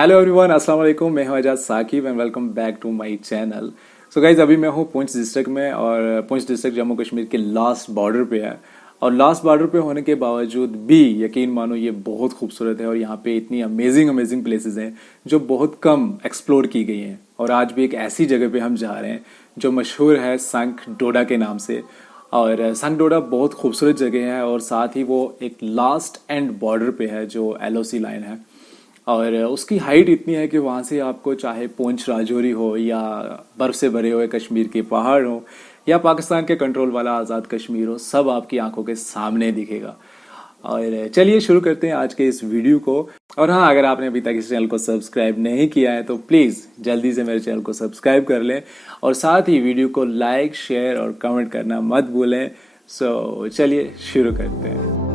Hello everyone, अस्सलाम वालेकुम। मैं हूं Ejaz Saqib and welcome back to my channel. So guys, अभी मैं हूं पुंछ डिस्ट्रिक्ट में और पुंछ डिस्ट्रिक्ट जम्मू कश्मीर के लास्ट बॉर्डर पे है। और लास्ट बॉर्डर पे होने के बावजूद भी यकीन मानो ये बहुत खूबसूरत है और यहाँ पे इतनी अमेजिंग प्लेसेस हैं जो बहुत कम एक्सप्लोर की गई हैं। और आज भी एक ऐसी जगह पे हम जा रहे हैं जो मशहूर है संख डोडा के नाम से। और संख डोडा बहुत खूबसूरत जगह है और साथ ही वो एक लास्ट एंड बॉर्डर पे है जो LOC लाइन है। और उसकी हाइट इतनी है कि वहाँ से आपको चाहे पुंछ राजौरी हो या बर्फ़ से भरे हुए कश्मीर के पहाड़ हो या पाकिस्तान के कंट्रोल वाला आज़ाद कश्मीर हो, सब आपकी आंखों के सामने दिखेगा। और चलिए शुरू करते हैं आज के इस वीडियो को। और हाँ, अगर आपने अभी तक इस चैनल को सब्सक्राइब नहीं किया है तो प्लीज़ जल्दी से मेरे चैनल को सब्सक्राइब कर लें और साथ ही वीडियो को लाइक, शेयर और कमेंट करना मत भूलें। सो चलिए शुरू करते हैं।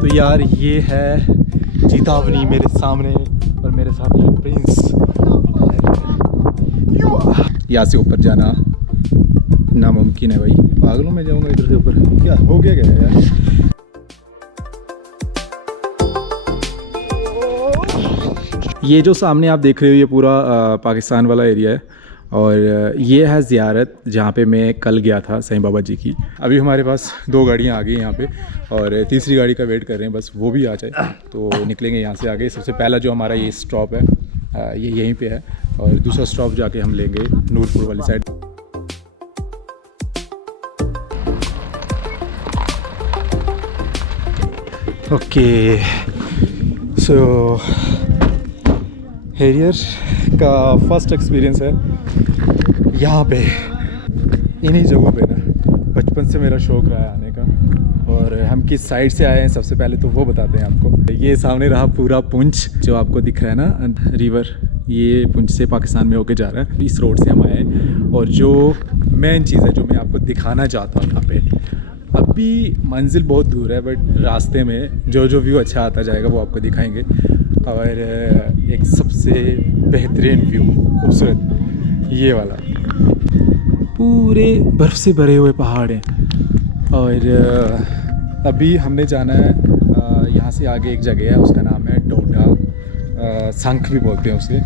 तो यार ये है चेतावनी मेरे सामने और मेरे साथ ये प्रिंस। यहाँ से ऊपर जाना नामुमकिन है भाई। पागलों में जाऊंगा इधर से ऊपर, क्या हो गया यार। ये जो सामने आप देख रहे हो ये पूरा पाकिस्तान वाला एरिया है और ये है ज़ियारत जहाँ पे मैं कल गया था साईं बाबा जी की। अभी हमारे पास 2 गाड़ियाँ आ गई यहाँ पे और तीसरी गाड़ी का वेट कर रहे हैं, बस वो भी आ जाए तो निकलेंगे यहाँ से आगे। सबसे पहला जो हमारा ये स्टॉप है ये यहीं पे है और दूसरा स्टॉप जाके हम लेंगे नूरपुर वाली साइड। ओके, सो हेरियर का फर्स्ट एक्सपीरियंस है यहाँ पे। इन्हीं जगहों पे ना बचपन से मेरा शौक़ रहा है आने का। और हम किस साइड से आए हैं सबसे पहले तो वो बताते हैं आपको। ये सामने रहा पूरा पुंछ जो आपको दिख रहा है ना रिवर, ये पुंछ से पाकिस्तान में होके जा रहा है। इस रोड से हम आए हैं और जो मेन चीज़ है जो मैं आपको दिखाना चाहता हूँ यहाँ पे, अभी मंजिल बहुत दूर है बट रास्ते में जो जो व्यू अच्छा आता जाएगा वो आपको दिखाएंगे। और एक सबसे बेहतरीन व्यू खूबसूरत ये वाला, पूरे बर्फ़ से भरे हुए पहाड़ हैं। और अभी हमने जाना है यहाँ से आगे एक जगह है, उसका नाम है डोडा, संख भी बोलते हैं उसे।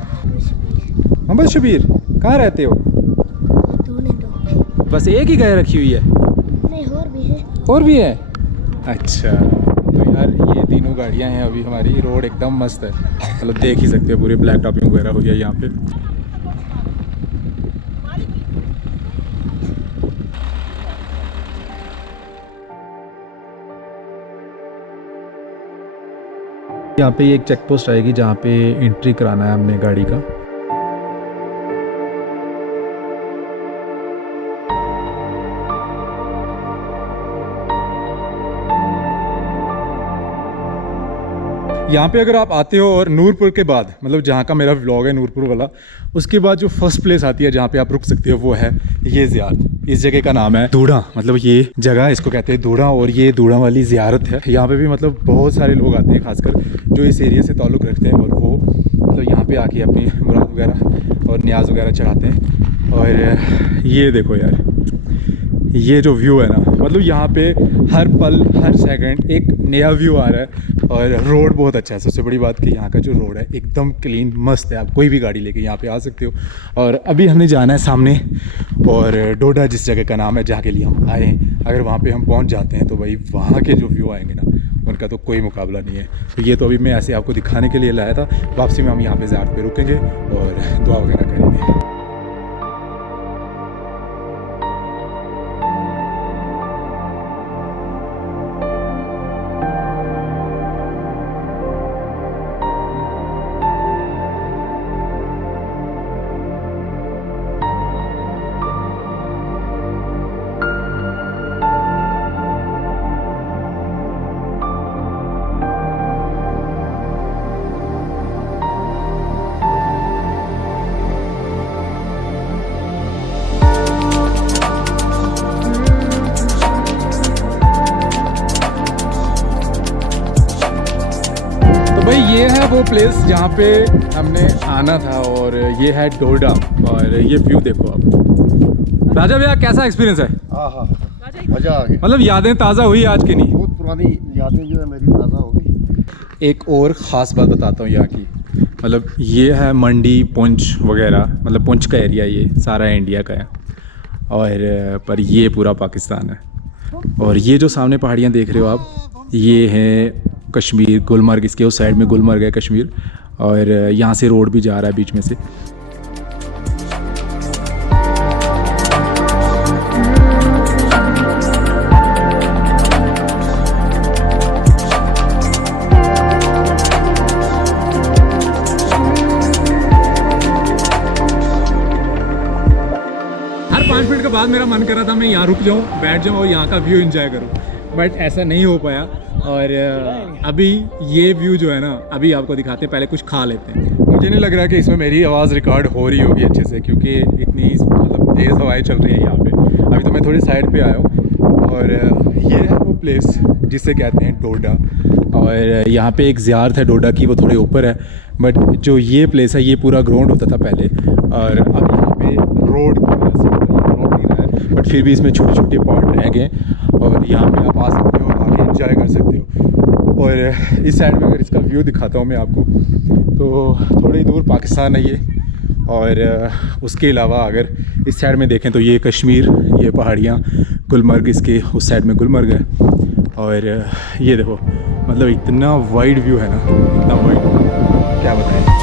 मोहम्मद शबीर कहाँ रहते हो? बस एक ही गाय रखी हुई है? नहीं, और भी है। अच्छा, तो यार ये तीनों गाड़ियाँ हैं अभी हमारी। रोड एकदम मस्त है, मतलब देख ही सकते हो पूरे ब्लैक टॉपिंग वगैरह हो गया यहाँ पे। यहाँ पे एक चेक पोस्ट आएगी जहाँ पे एंट्री कराना है हमने गाड़ी का। यहाँ पे अगर आप आते हो और नूरपुर के बाद, मतलब जहाँ का मेरा व्लॉग है नूरपुर वाला, उसके बाद जो फर्स्ट प्लेस आती है जहाँ पे आप रुक सकते हो वो है ये ज़ियारत। इस जगह का नाम है दूड़ा, मतलब ये जगह इसको कहते हैं दूड़ा और ये दूड़ा वाली ज़ियारत है। यहाँ पे भी मतलब बहुत सारे लोग आते हैं खासकर जो इस एरिया से ताल्लुक़ रखते हैं और वो मतलब यहाँ पे आके अपनी मुराद वगैरह और न्याज वगैरह चढ़ाते हैं। और ये देखो यार, ये जो व्यू है ना, मतलब यहाँ पे हर पल हर सेकंड एक नया व्यू आ रहा है। और रोड बहुत अच्छा है। सबसे बड़ी बात कि यहाँ का जो रोड है एकदम क्लीन मस्त है, आप कोई भी गाड़ी लेके यहाँ पे आ सकते हो। और अभी हमने जाना है सामने और डोडा जिस जगह का नाम है जहाँ के लिए हम आए हैं, अगर वहाँ पे हम पहुँच जाते हैं तो भाई वहाँ के जो व्यू आएंगे ना उनका तो कोई मुकाबला नहीं है। तो ये तो अभी मैं ऐसे आपको दिखाने के लिए लाया था। वापसी में हम यहाँ पे ज़ियारत पे रुकेंगे और दुआ वगैरह करेंगे। प्लेस जहाँ पे हमने आना था और ये है डोडा और ये व्यू देखो आप। राजा भैया कैसा एक्सपीरियंस है? हाँ मज़ा आ गया। मतलब यादें ताज़ा हुई आज की नहीं? बहुत पुरानी यादें जो है मेरी ताज़ा हो गई। एक और ख़ास बात बताता हूँ यहाँ की, मतलब ये है मंडी पुंछ वगैरह, मतलब पुंछ का एरिया ये सारा इंडिया का है और पर ये पूरा पाकिस्तान है। और ये जो सामने पहाड़ियाँ देख रहे हो आप, ये हैं कश्मीर, गुलमर्ग, इसके उस साइड में गुलमर्ग है कश्मीर और यहाँ से रोड भी जा रहा है बीच में से। हर 5 मिनट के बाद मेरा मन कर रहा था मैं यहाँ रुक जाऊँ, बैठ जाऊँ और यहाँ का व्यू एंजॉय करूँ, बट ऐसा नहीं हो पाया। और अभी ये व्यू जो है ना, अभी आपको दिखाते हैं, पहले कुछ खा लेते हैं। मुझे नहीं लग रहा कि इसमें मेरी आवाज़ रिकॉर्ड हो रही होगी अच्छे से, क्योंकि इतनी मतलब तेज़ हवाएं चल रही है यहाँ पे। अभी तो मैं थोड़ी साइड पे आया हूँ और ये है वो प्लेस जिसे कहते हैं डोडा। और यहाँ पे एक ज़ियारत है डोडा की, वो थोड़े ऊपर है, बट जो ये प्लेस है ये पूरा ग्राउंड होता था पहले और अब यहाँ पे रोड की वजह से रोड नहीं रहा है, बट फिर भी इसमें छोटे छोटे पॉइंट रह गए और यहाँ पे आप आ सकते हो, आके एंजॉय कर सकते हो। और इस साइड में अगर इसका व्यू दिखाता हूँ मैं आपको, तो थोड़ी दूर पाकिस्तान है ये, और उसके अलावा अगर इस साइड में देखें तो ये कश्मीर, ये पहाड़ियाँ, गुलमर्ग, इसके उस साइड में गुलमर्ग है। और ये देखो, मतलब इतना वाइड व्यू है ना, इतना वाइड, क्या बताएं।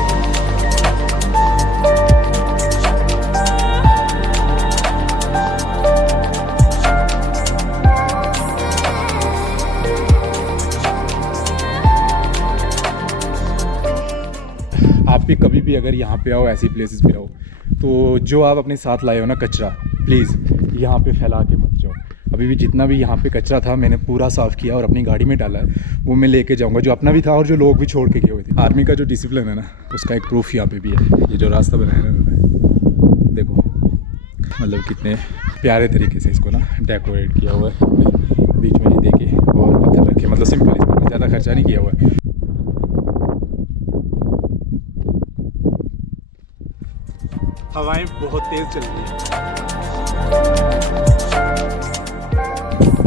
आप भी कभी भी अगर यहाँ पे आओ, ऐसी प्लेसेस पे आओ, तो जो आप अपने साथ लाए हो ना कचरा, प्लीज़ यहाँ पे फैला के मत जाओ। अभी भी जितना भी यहाँ पे कचरा था मैंने पूरा साफ़ किया और अपनी गाड़ी में डाला है, वो मैं लेके जाऊँगा, जो अपना भी था और जो लोग भी छोड़ के गए हुए थे। आर्मी का जो डिसिप्लिन है ना, उसका एक प्रूफ यहाँ पे भी है। ये जो रास्ता बनाया है उन्होंने, देखो मतलब कितने प्यारे तरीके से इसको ना डेकोरेट किया हुआ है, बीच में ये देखे और पत्थर रखे, मतलब सिंपल, इसमें ज़्यादा खर्चा नहीं किया हुआ है। हवाएं बहुत तेज़ चल रही है।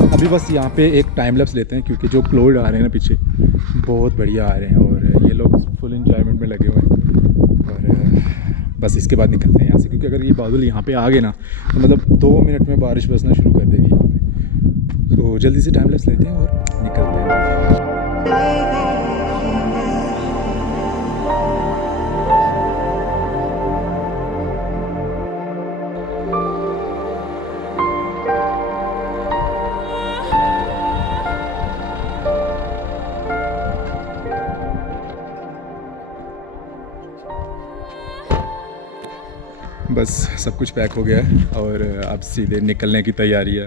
अभी बस यहाँ पे एक टाइम लैप्स लेते हैं, क्योंकि जो क्लाउड आ रहे हैं ना पीछे, बहुत बढ़िया आ रहे हैं और ये लोग फुल एंजॉयमेंट में लगे हुए हैं। और बस इसके बाद निकलते हैं यहाँ से, क्योंकि अगर ये बादल यहाँ पे आ गए ना, तो मतलब 2 मिनट में बारिश बरसना शुरू कर देगी यहाँ पे। तो जल्दी से टाइम लैप्स लेते हैं और निकलते हैं। बस सब कुछ पैक हो गया है और अब सीधे निकलने की तैयारी है।